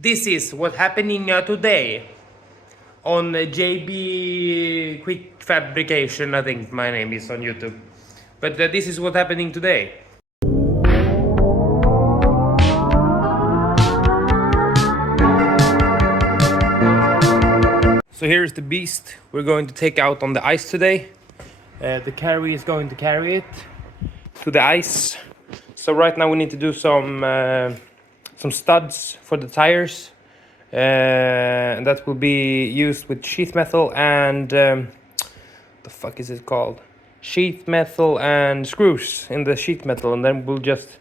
This is what's happening today on JB Quick Fabrication. I think my name is on YouTube. But this is what's happening today. So here's the beast we're going to take out on the ice today. The carry is going to carry it to the ice. So right now we need to do some studs for the tires. And that will be used with sheath metal and the fuck is it called? Sheath metal and screws in the sheath metal, and then we'll just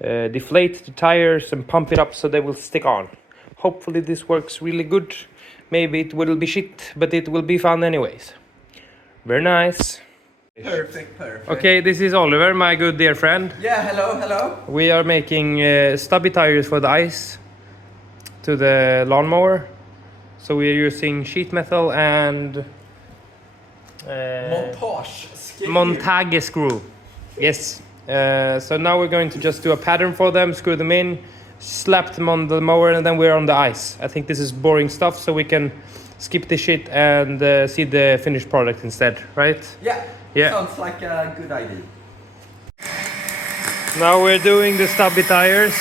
deflate the tires and pump it up so they will stick on. Hopefully this works really good. Maybe it will be shit, but it will be fun anyways. Very nice. Perfect. Okay, this is Oliver, my good dear friend. Yeah, hello. We are making stubby tires for the ice to the lawnmower. So we are using sheet metal and montage screw. Yes. So now we're going to just do a pattern for them, screw them in, slap them on the mower, and then we're on the ice. I think this is boring stuff, so we can skip this shit and see the finished product instead, right? Yeah. Sounds like a good idea. Now we're doing the stubby tires.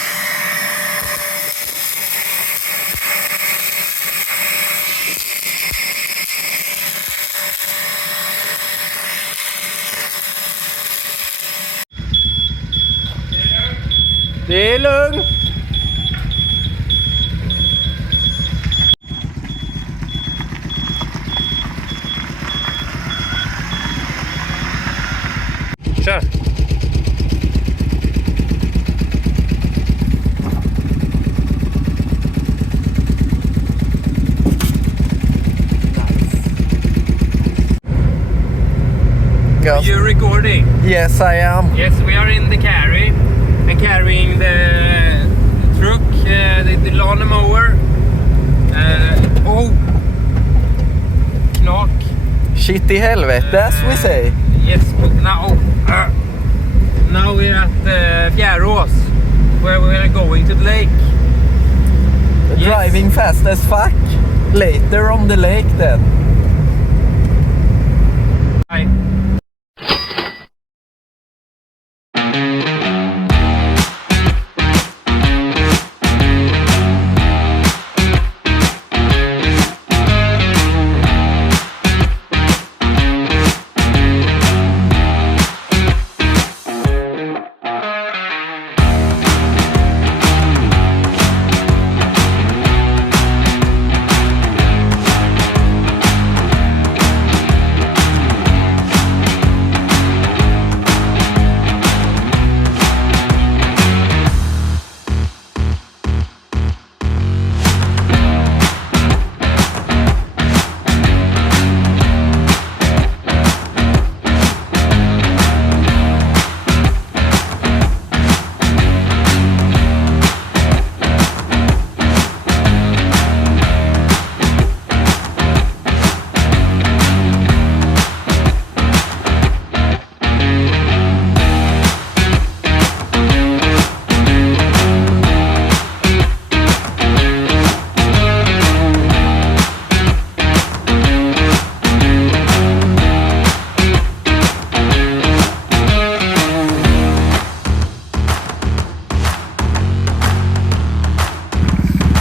Det är lugnt. Kör. Are you recording? Yes, I am. Yes, we are in the carry and carrying the truck, the lawn mower. Knak. Shit i helvete, as we say. Yes, but now we're at Fjärås, where we're going to the lake. Yes. Driving fast as fuck. Later on the lake then. Bye.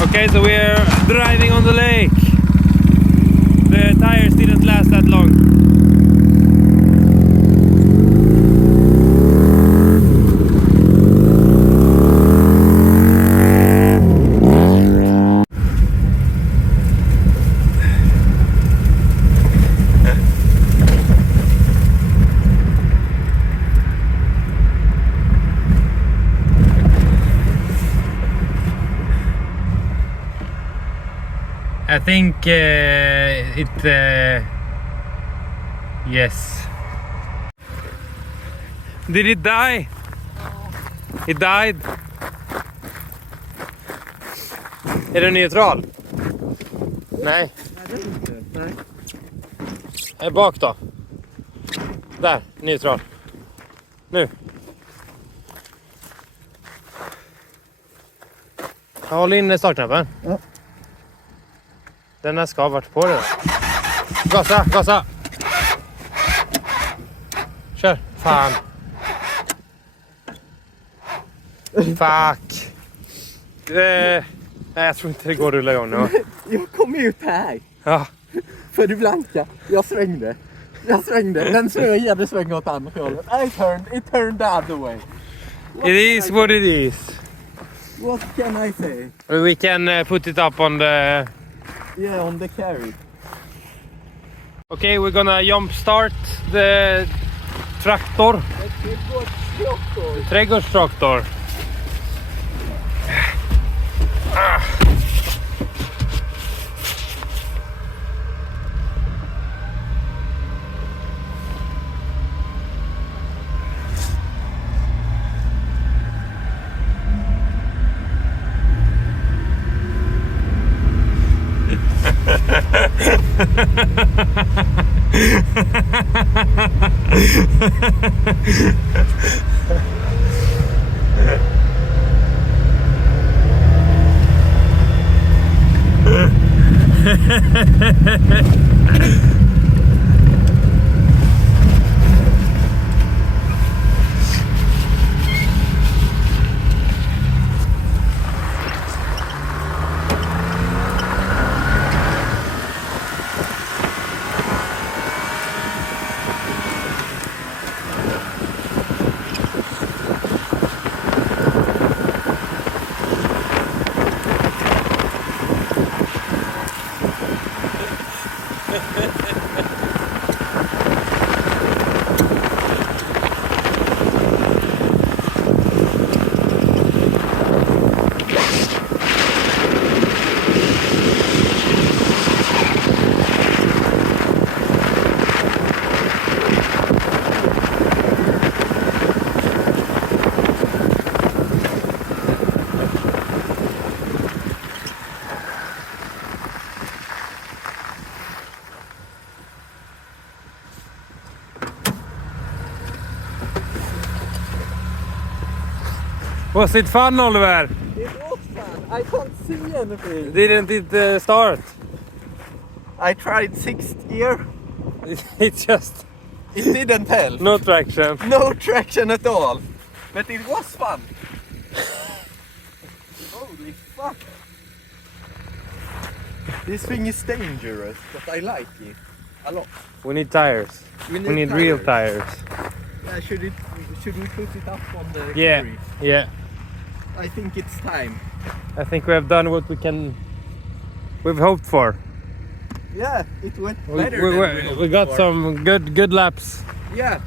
Okay, so we're driving on the lake. The tires didn't last that long. I think yes. Did it die? It died. Är du neutral? Nej. Nej. Bak då. Där, neutral. Nu. Håll in startknappen. Ja. Den här ska ha varit på det. Gasa, gasa! Kör! Fan! Fuck! Nej, jag tror inte det går att rulla igång nu. Jag kom ut här. Ja. För du blanka. Jag svängde. Den började svänga åt andra hållet. It turned the other way. It is what it is. What can I say? We can put it up on the... Yeah, on the carry. Okay, we're gonna jump start the traktor. Trädgårdstraktor. Was it fun, Oliver? It was fun. I can't see anything. Didn't it start? I tried sixth gear. It just... It didn't help. No traction. No traction at all. But it was fun. Holy fuck. This thing is dangerous, but I like it a lot. We need tires. We need real tires. Yeah, should we put it up on the Yeah, carry? yeah. I think it's time. I think we have done what we've hoped for. Yeah, it went better than We got for. some good laps. Yeah.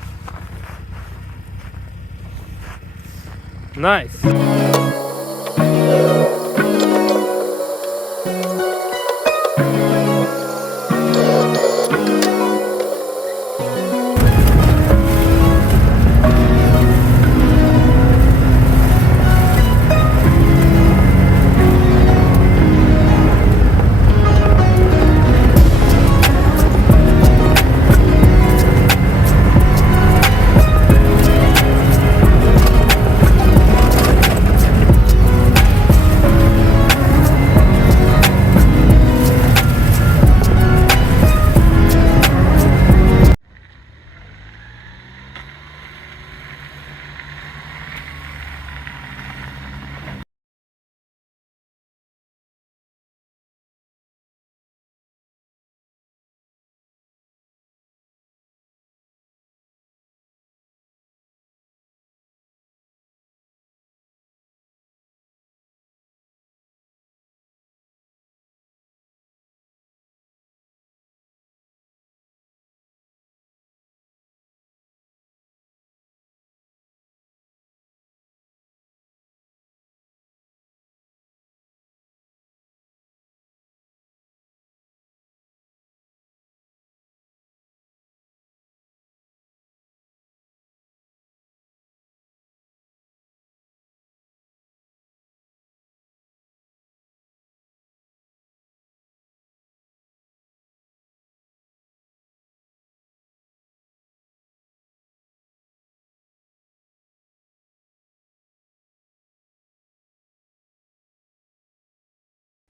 Nice.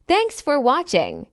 Thanks for watching.